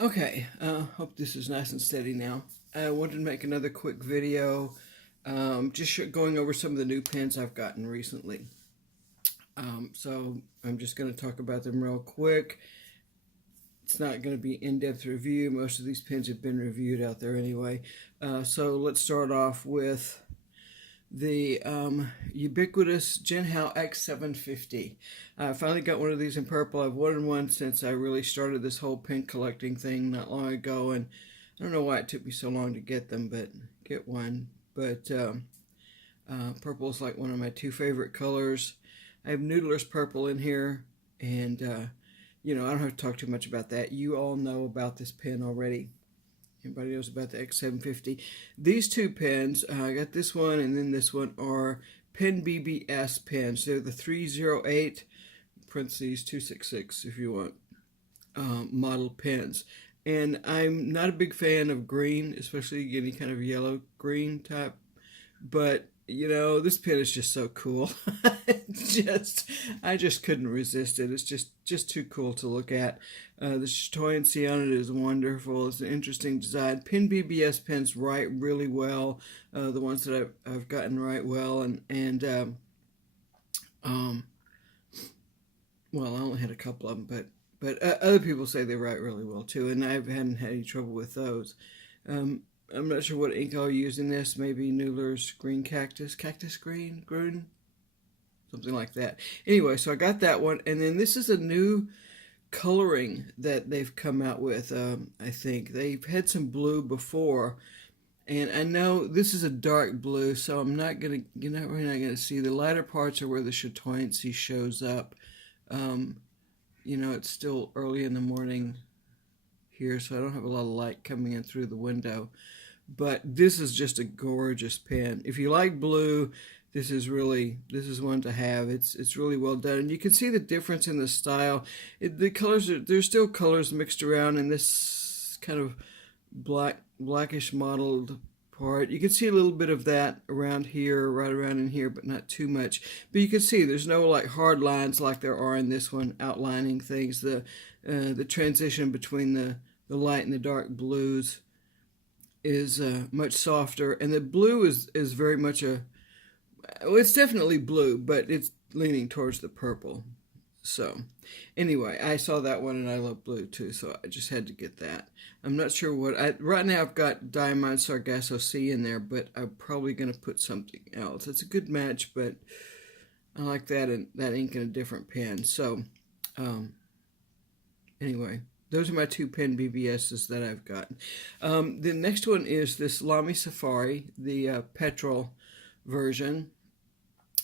Okay, hope this is nice and steady now. I wanted to make another quick video, going over some of the new pens I've gotten recently. So I'm just going to talk about them real quick. It's not going to be in-depth review. Most of these pens have been reviewed out there anyway. So let's start off with the ubiquitous Jinhao X750. I finally got one of these in purple. I've wanted one since I really started this whole pen collecting thing not long ago, and I don't know why it took me so long to get them, but get one. But purple is like one of my two favorite colors. I have Noodler's purple in here, and I don't have to talk too much about that. You all know about this pen already. Everybody knows about the X750. These two pens, I got this one and then this one, are Pen BBS pens. They're the 308, parentheses 266 if you want, model pens. And I'm not a big fan of green, especially any kind of yellow green type, but this pen is just so cool. I just couldn't resist it. It's just too cool to look at. The chatoyancy on it is wonderful. It's an interesting design. Pen BBS pens write really well. The ones that I've gotten write well, well, I only had a couple of them, but other people say they write really well too, and I haven't had any trouble with those. I'm not sure what ink I'll use in this. Maybe Noodler's Green Cactus Green, something like that. Anyway, so I got that one, and then this is a new coloring that they've come out with. I think they've had some blue before, and I know this is a dark blue, so you're not really not gonna see the lighter parts are where the chatoyancy shows up. It's still early in the morning here, so I don't have a lot of light coming in through the window. But this is just a gorgeous pen. If you like blue, this is one to have. It's really well done, and you can see the difference in the style. The colors there's still colors mixed around in this kind of blackish mottled part. You can see a little bit of that around here, right around in here, but not too much. But you can see there's no like hard lines like there are in this one, outlining things. The transition between the light and the dark blues is much softer, and the blue is very much it's definitely blue, but it's leaning towards the purple. So anyway, I saw that one and I love blue too, so I just had to get that. I'm not sure right now I've got Diamond Sargasso Sea in there, but I'm probably going to put something else. It's a good match, but I like that ink in a different pen. So anyway, those are my two pen BBSs that I've gotten. The next one is this Lamy Safari, the petrol version,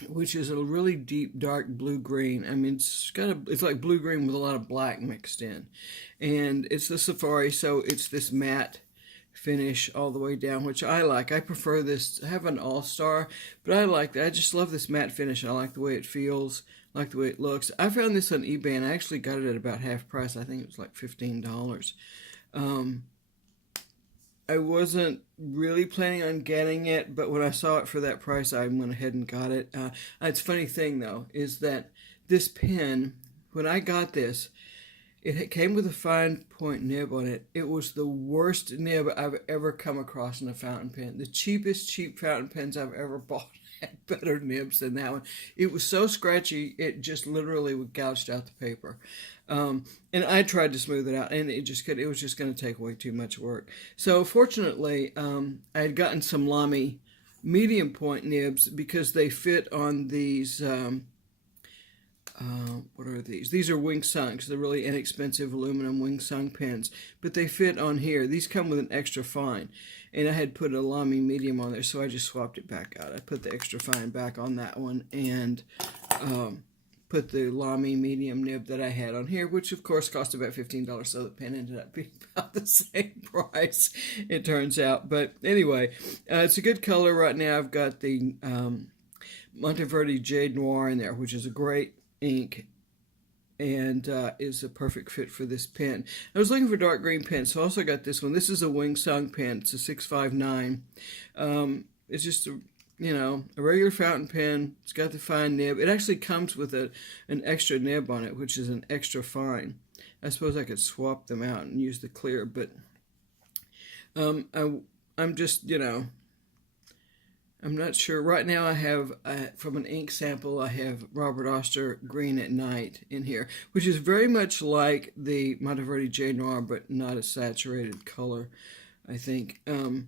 which is a really deep, dark blue-green. I mean, it's like blue-green with a lot of black mixed in. And it's the Safari, so it's this matte finish all the way down, which I like. I prefer this. I have an All-Star, but I like that. I just love this matte finish. I like the way it feels. I like the way it looks. I found this on eBay, and I actually got it at about half price. I think it was like $15. I wasn't really planning on getting it, but when I saw it for that price, I went ahead and got it. It's a funny thing, though, is that this pen, when I got this, it came with a fine point nib on it. It was the worst nib I've ever come across in a fountain pen. The cheapest cheap fountain pens I've ever bought had better nibs than that one. It was so scratchy, it just literally gouged out the paper. And I tried to smooth it out, and it was just going to take way too much work. So fortunately, I had gotten some Lamy medium point nibs because they fit on these. What are these? These are Wing Sunks. They're really inexpensive aluminum Wing Sung pens, but they fit on here. These come with an extra fine, and I had put a Lamy medium on there, so I just swapped it back out. I put the extra fine back on that one, and put the Lamy medium nib that I had on here, which of course cost about $15, so the pen ended up being about the same price, it turns out. But anyway, it's a good color right now. I've got the Monteverde Jade Noir in there, which is a great ink and is a perfect fit for this pen. I was looking for dark green pens, so I also got this one. This is a Wing Sung pen. It's a 659. It's just a regular fountain pen. It's got the fine nib. It actually comes with an extra nib on it, which is an extra fine. I suppose I could swap them out and use the clear, but I'm just, I'm not sure. Right now I have, from an ink sample, I have Robert Oster Green at Night in here, which is very much like the Monteverde J Noir, but not a saturated color, I think. And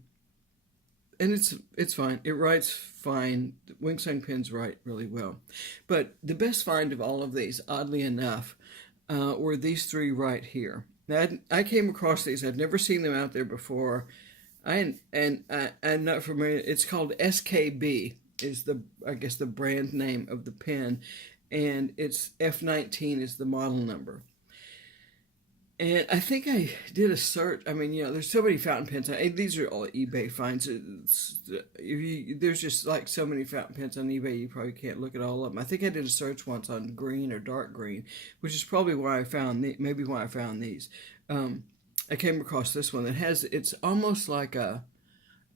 it's fine. It writes fine. Wing Sung pens write really well. But the best find of all of these, oddly enough, were these three right here. Now, I came across these. I'd never seen them out there before. I'm not familiar. It's called SKB, is I guess the brand name of the pen, and it's F19 is the model number. And I think I did a search. I mean, there's so many fountain pens. These are all eBay finds. There's just like so many fountain pens on eBay, you probably can't look at all of them. I think I did a search once on green or dark green, which is probably why I found maybe why I found these. I came across this one that it's almost like a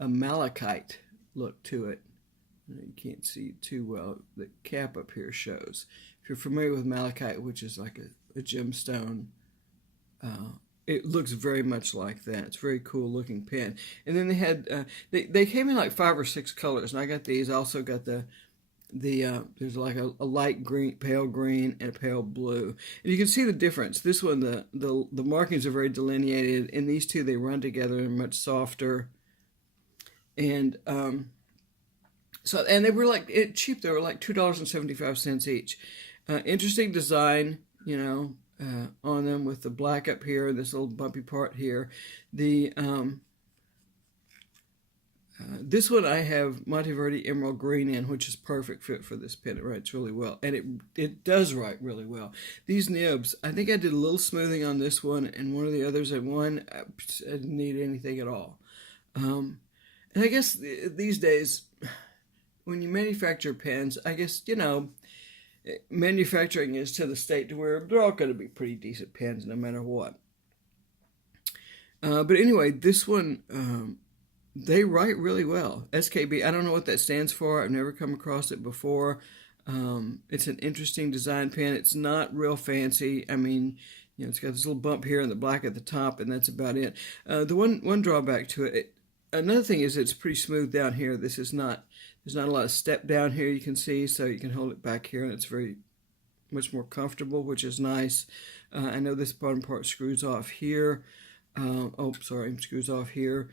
malachite look to it. You can't see it too well. The cap up here shows. If you're familiar with malachite, which is like a gemstone, it looks very much like that. It's a very cool looking pen. And then they had they came in like 5 or 6 colors, and I got these. I also got the there's like a light green, pale green, and a pale blue, and you can see the difference. This one, the markings are very delineated, and these two, they run together and much softer. And so they were like cheap. They were like $2.75 each. Interesting design, on them with the black up here, this little bumpy part here. This one I have Monteverde Emerald Green in, which is perfect fit for this pen. It writes really well, and it does write really well. These nibs, I think I did a little smoothing on this one and one of the others, and one I didn't need anything at all. And I guess these days, when you manufacture pens, I guess, manufacturing is to the state to where they're all going to be pretty decent pens no matter what. But anyway, this one, they write really well. SKB, I don't know what that stands for. I've never come across it before. It's an interesting design pen. It's not real fancy. I mean, it's got this little bump here and the black at the top, and that's about it. The one drawback to it, another thing is it's pretty smooth down here. There's not a lot of step down here, you can see, so you can hold it back here, and it's very much more comfortable, which is nice. I know this bottom part screws off here. Screws off here.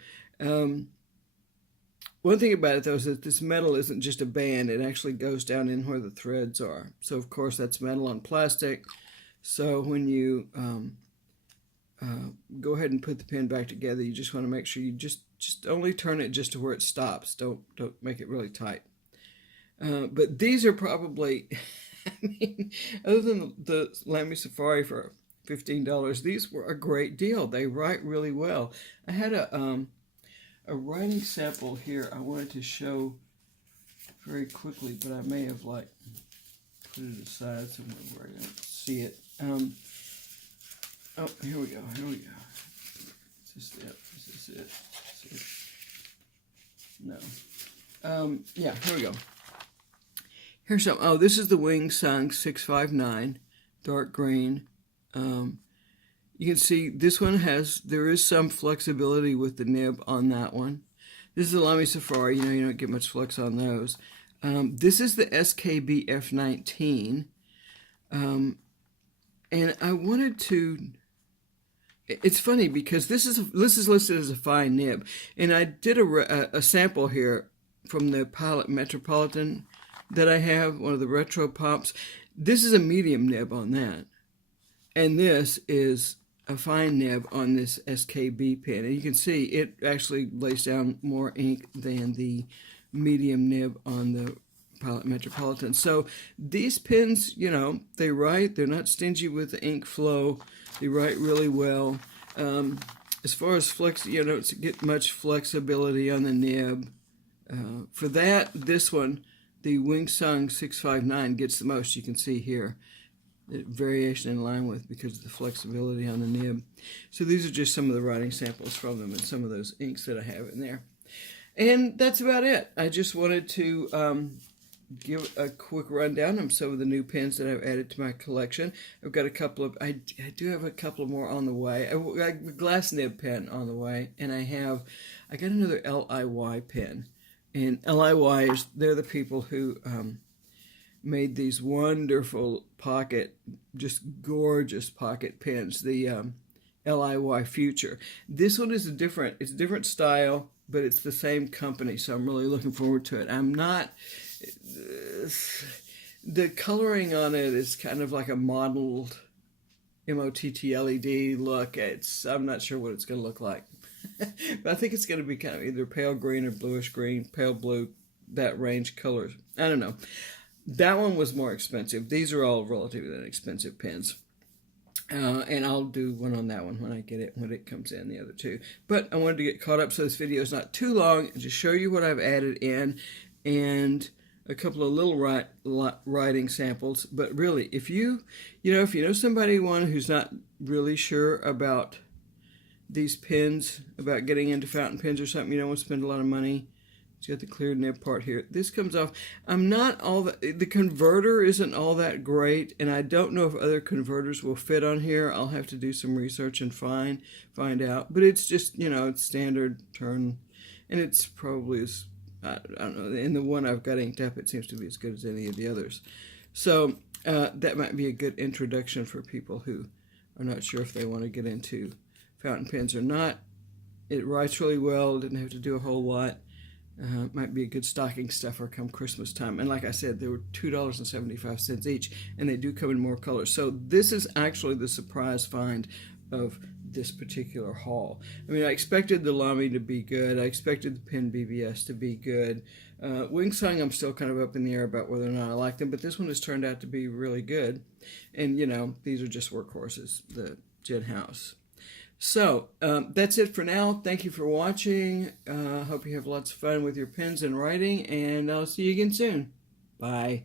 One thing about it, though, is that this metal isn't just a band. It actually goes down in where the threads are. So, of course, that's metal on plastic. So when you go ahead and put the pen back together, you just want to make sure you just only turn it just to where it stops. Don't make it really tight. But these are probably, I mean, other than the Lamy Safari for $15, these were a great deal. They write really well. I had a writing sample here I wanted to show very quickly, but I may have put it aside somewhere where I don't see it. Here we go. Is this it? No. Yeah, here we go. Here's some. Oh, this is the Wing Sung 659, dark green. You can see this one there is some flexibility with the nib on that one. This is the Lamy Safari. You don't get much flex on those. This is the SKB F19. And I wanted to... It's funny because this is listed as a fine nib. And I did a sample here from the Pilot Metropolitan that I have, one of the retro pops. This is a medium nib on that. And this is a fine nib on this SKB pen. And you can see it actually lays down more ink than the medium nib on the Pilot Metropolitan. So these pens, they write. They're not stingy with the ink flow. They write really well. As far as flex, to get much flexibility on the nib. For that, this one, the Wing Sung 659 gets the most. You can see here. Variation in line with because of the flexibility on the nib. So these are just some of the writing samples from them and some of those inks that I have in there. And that's about it. I just wanted to give a quick rundown of some of the new pens that I've added to my collection. I've got a couple of, I do have a couple more on the way. I got a glass nib pen on the way, and I got another LIY pen. And LIY they're the people who made these wonderful pocket, just gorgeous pocket pens, the LIY Future. This one is it's a different style, but it's the same company, so I'm really looking forward to it. The coloring on it is kind of like a mottled MOTT LED look. I'm not sure what it's going to look like. But I think it's going to be kind of either pale green or bluish green, pale blue, that range colors. I don't know. That one was more expensive. These are all relatively inexpensive pens. And I'll do one on that one when I get it, when it comes in, the other two. But I wanted to get caught up so this video is not too long and just show you what I've added in and a couple of little writing samples. But really, if you know somebody who's not really sure about these pens, about getting into fountain pens or something, you don't want to spend a lot of money. It's got the clear nib part here. This comes off. The converter isn't all that great, and I don't know if other converters will fit on here. I'll have to do some research and find out. But it's just, it's standard turn, and it's probably I don't know, in the one I've got inked up, it seems to be as good as any of the others. So that might be a good introduction for people who are not sure if they want to get into fountain pens or not. It writes really well, didn't have to do a whole lot. Might be a good stocking stuffer come Christmas time. And like I said, they were $2.75 each, and they do come in more colors. So this is actually the surprise find of this particular haul. I mean, I expected the Lamy to be good. I expected the Pen BBS to be good. Wing Sung, I'm still kind of up in the air about whether or not I like them, but this one has turned out to be really good. And, these are just workhorses, the Gen House. So, that's it for now. Thank you for watching. Hope you have lots of fun with your pens and writing, and I'll see you again soon. Bye.